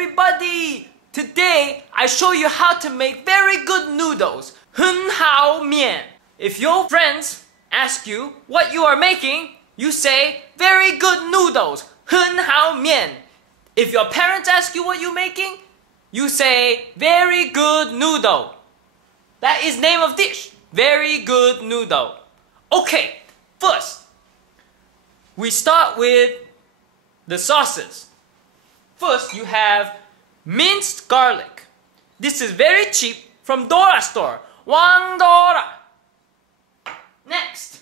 everybody! Today I show you how to make very good noodles. 很好面. If your friends ask you what you are making, you say very good noodles. 很好面. If your parents ask you what you're making, you say very good noodle. That is name of dish. Very good noodle. Okay, first we start with the sauces. First, you have minced garlic. This is very cheap from Dora store. $1. Next,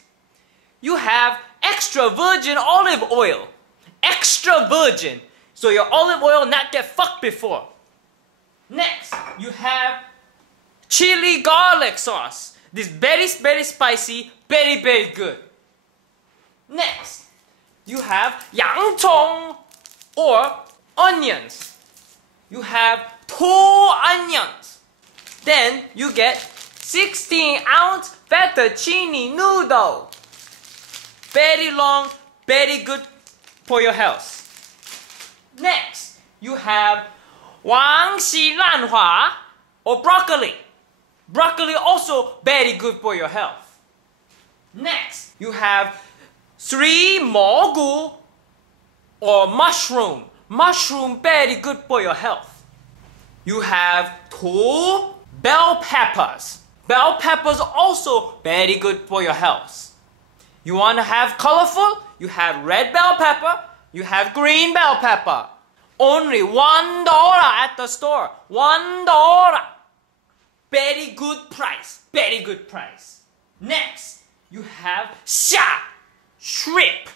you have extra virgin olive oil. Extra virgin, so your olive oil not get fucked before. Next, you have chili garlic sauce. This very spicy, very good. Next, you have 洋葱 or onions. You have 2 onions. Then you get 16-ounce fettuccine noodle. Very long, very good for your health. Next, you have 黄西兰花 or broccoli. Broccoli also very good for your health. Next, you have 3 蘑菇 or mushroom. Mushroom very good for your health. You have 2 bell peppers. Bell peppers also very good for your health. You want to have colorful? You have red bell pepper. You have green bell pepper. Only $1 at the store. $1. Very good price. Very good price. Next, you have 虾 shrimp.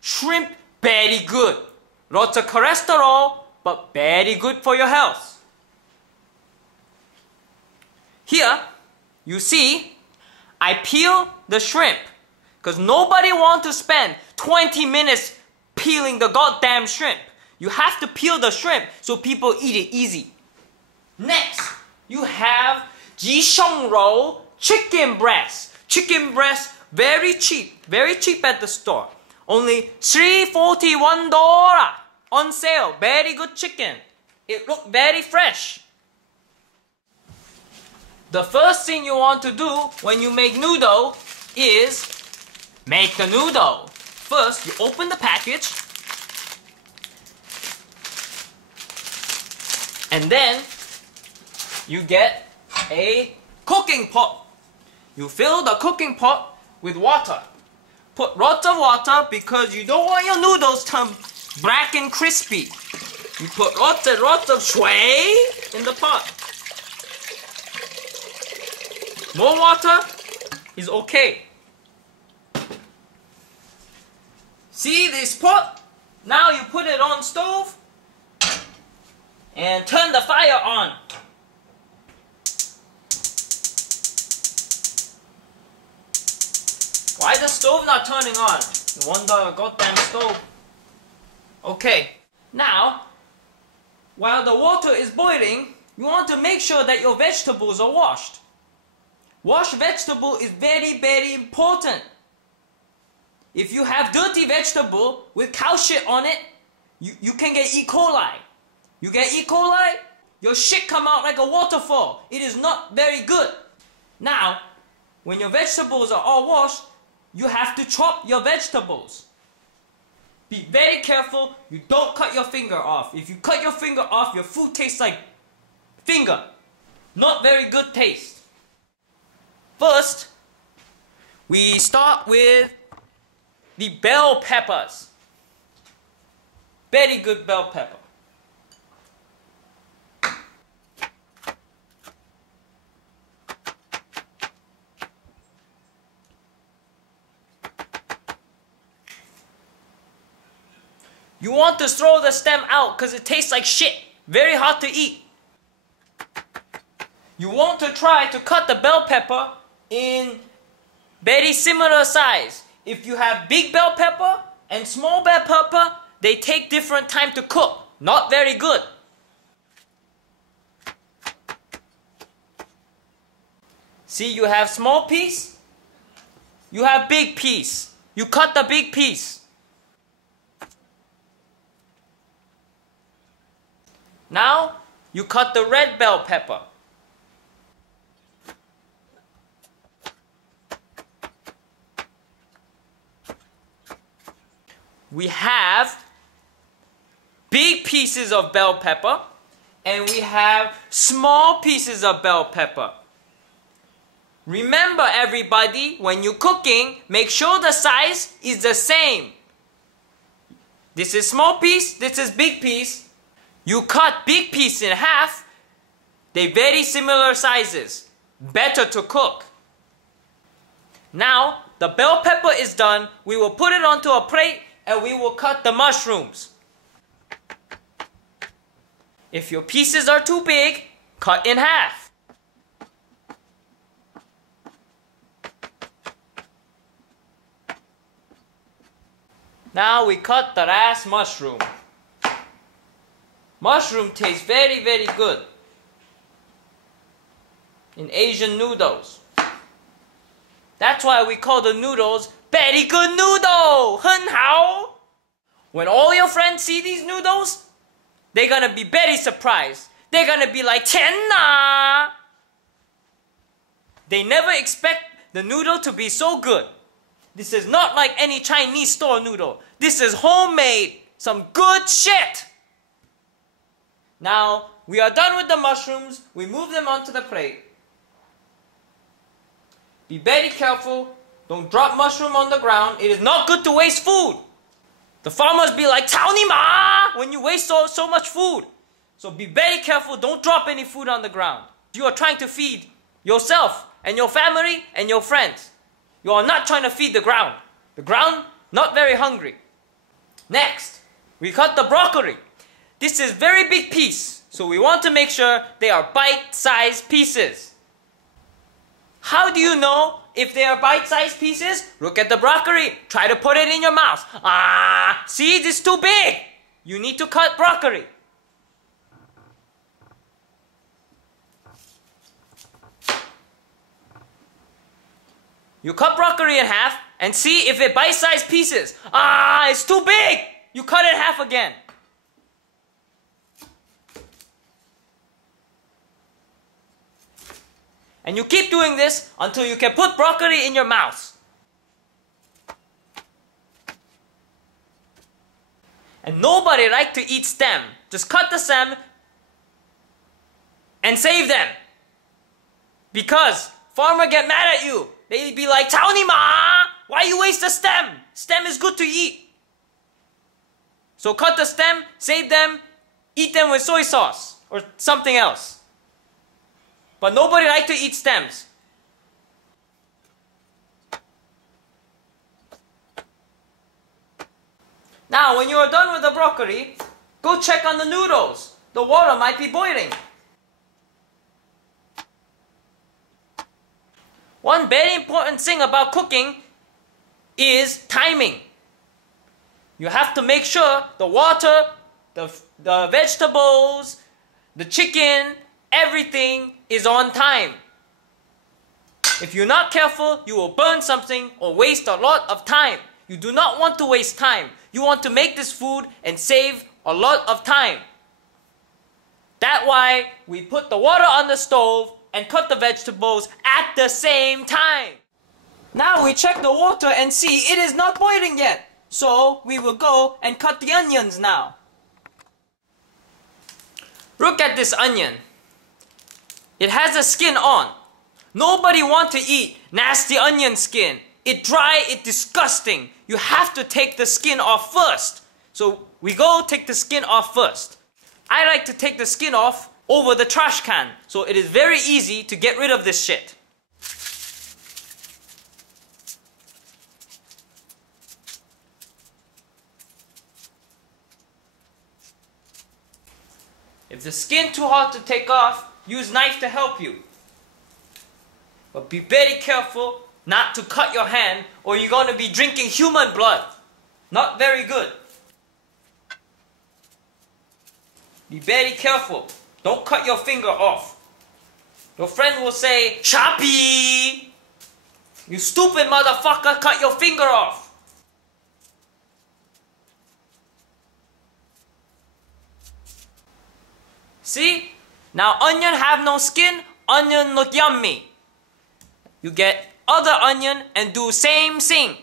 Shrimp very good. Lots of cholesterol, but very good for your health. Here, you see, I peel the shrimp because nobody wants to spend 20 minutes peeling the goddamn shrimp. You have to peel the shrimp so people eat it easy. Next, you have 鸡胸肉 chicken breast. Chicken breast very cheap at the store. Only $3.41 on sale. Very good chicken. It looks very fresh. The first thing you want to do when you make noodle is make the noodle. First, you open the package. And then you get a cooking pot. You fill the cooking pot with water. Put lots of water because you don't want your noodles to turn black and crispy. You put lots and lots of shui in the pot. More water is okay. See this pot? Now you put it on stove and turn the fire on. Why is the stove not turning on? You wonder, goddamn stove. Okay, now, while the water is boiling, you want to make sure that your vegetables are washed. Washed vegetable is very important. If you have dirty vegetable with cow shit on it, you can get E. coli. You get E. coli, your shit come out like a waterfall. It is not very good. Now, when your vegetables are all washed, you have to chop your vegetables. Be very careful, you don't cut your finger off. If you cut your finger off, your food tastes like finger. Not very good taste. First, we start with the bell peppers. Very good bell pepper. You want to throw the stem out because it tastes like shit. Very hard to eat. You want to try to cut the bell pepper in very similar size. If you have big bell pepper and small bell pepper, they take different time to cook. Not very good. See, you have small piece, you have big piece. You cut the big piece. Now, you cut the red bell pepper. We have big pieces of bell pepper and we have small pieces of bell pepper. Remember everybody, when you're cooking, make sure the size is the same. This is small piece, this is big piece. You cut big piece in half, they're very similar sizes. Better to cook. Now, the bell pepper is done, we will put it onto a plate and we will cut the mushrooms. If your pieces are too big, cut in half. Now we cut the last mushroom. Mushroom tastes very, very good in Asian noodles. That's why we call the noodles very good noodle, 很好. When all your friends see these noodles, they're gonna be very surprised. They're gonna be like, 天哪! They never expect the noodle to be so good. This is not like any Chinese store noodle. This is homemade. Some good shit. Now, we are done with the mushrooms. We move them onto the plate. Be very careful. Don't drop mushroom on the ground. It is not good to waste food. The farmers be like, 操你妈! When you waste so much food. So be very careful. Don't drop any food on the ground. You are trying to feed yourself and your family and your friends. You are not trying to feed the ground. The ground, not very hungry. Next, we cut the broccoli. This is very big piece, so we want to make sure they are bite-sized pieces. How do you know if they are bite-sized pieces? Look at the broccoli. Try to put it in your mouth. Ah, see, this is too big. You need to cut broccoli. You cut broccoli in half and see if it bite-sized pieces. Ah, it's too big. You cut it in half again. And you keep doing this until you can put broccoli in your mouth. And nobody likes to eat stem. Just cut the stem and save them. Because farmer get mad at you. They'd be like, 操你妈! Why you waste the stem? Stem is good to eat. So cut the stem, save them, eat them with soy sauce or something else. But nobody likes to eat stems. Now, when you are done with the broccoli, go check on the noodles. The water might be boiling. One very important thing about cooking is timing. You have to make sure the water, the vegetables, the chicken, everything is on time. If you're not careful, you will burn something or waste a lot of time. You do not want to waste time. You want to make this food and save a lot of time. That's why we put the water on the stove and cut the vegetables at the same time. Now we check the water and see it is not boiling yet. So we will go and cut the onions now. Look at this onion. It has a skin on. Nobody wants to eat nasty onion skin. It's dry, it's disgusting. You have to take the skin off first. So we go take the skin off first. I like to take the skin off over the trash can, so it is very easy to get rid of this shit. If the skin too hot to take off, use knife to help you. But be very careful not to cut your hand or you're going to be drinking human blood. Not very good. Be very careful. Don't cut your finger off. Your friend will say, Chappy! You stupid motherfucker, cut your finger off. See? Now onion have no skin, onion look yummy. You get other onion and do same thing.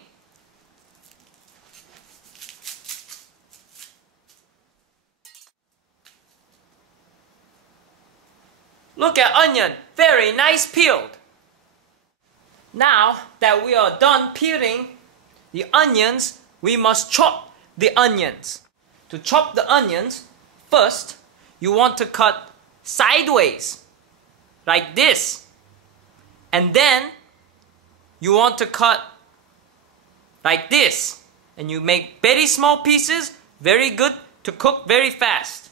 Look at onion, very nice peeled. Now that we are done peeling the onions, we must chop the onions. To chop the onions, first you want to cut sideways, like this. And then you want to cut like this. And you make very small pieces, very good to cook very fast.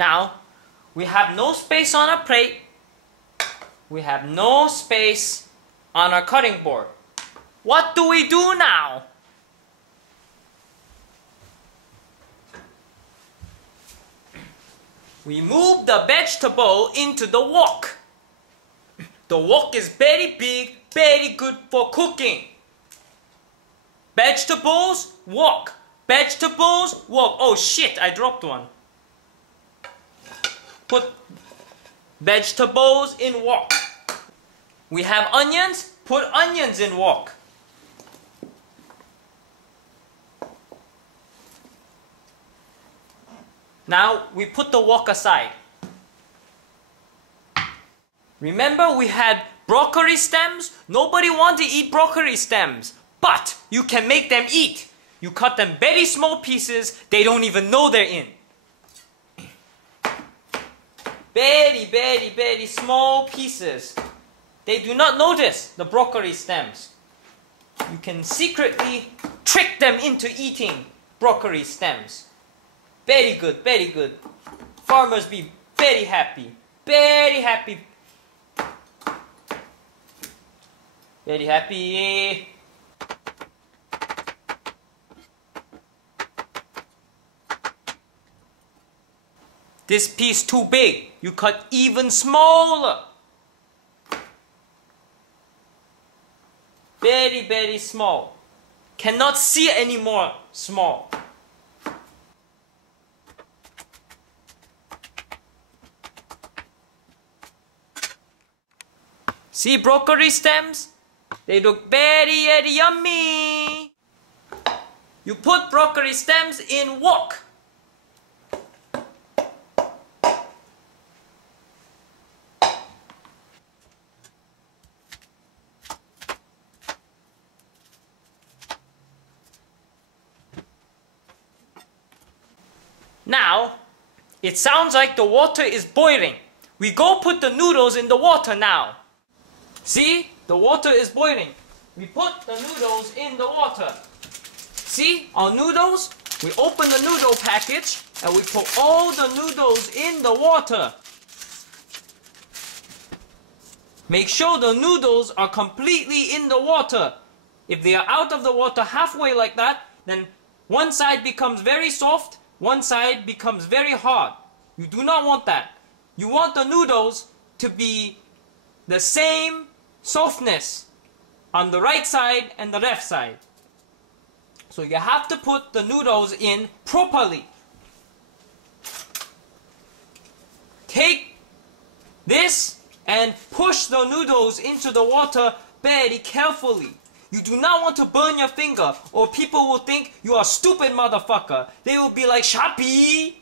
Now, we have no space on our plate. We have no space on our cutting board. What do we do now? We move the vegetable into the wok. The wok is very big, very good for cooking. Vegetables, wok. Vegetables, wok. Oh shit, I dropped one. Put vegetables in wok. We have onions, put onions in wok. Now we put the wok aside. Remember we had broccoli stems? Nobody wants to eat broccoli stems, but you can make them eat. You cut them very small pieces, they don't even know they're in. Very, very, very small pieces. They do not notice the broccoli stems. You can secretly trick them into eating broccoli stems. Very good, very good. Farmers be very happy. Very happy. Very happy. This piece too big. You cut even smaller. Very, very small. Cannot see anymore small. See broccoli stems? They look very, very yummy. You put broccoli stems in wok. Now, it sounds like the water is boiling. We go put the noodles in the water now. See? The water is boiling. We put the noodles in the water. See? Our noodles? We open the noodle package and we put all the noodles in the water. Make sure the noodles are completely in the water. If they are out of the water halfway like that, then one side becomes very soft, one side becomes very hard. You do not want that. You want the noodles to be the same softness on the right side and the left side. So you have to put the noodles in properly. Take this and push the noodles into the water very carefully. You do not want to burn your finger or people will think you are a stupid motherfucker. They will be like, Shapi,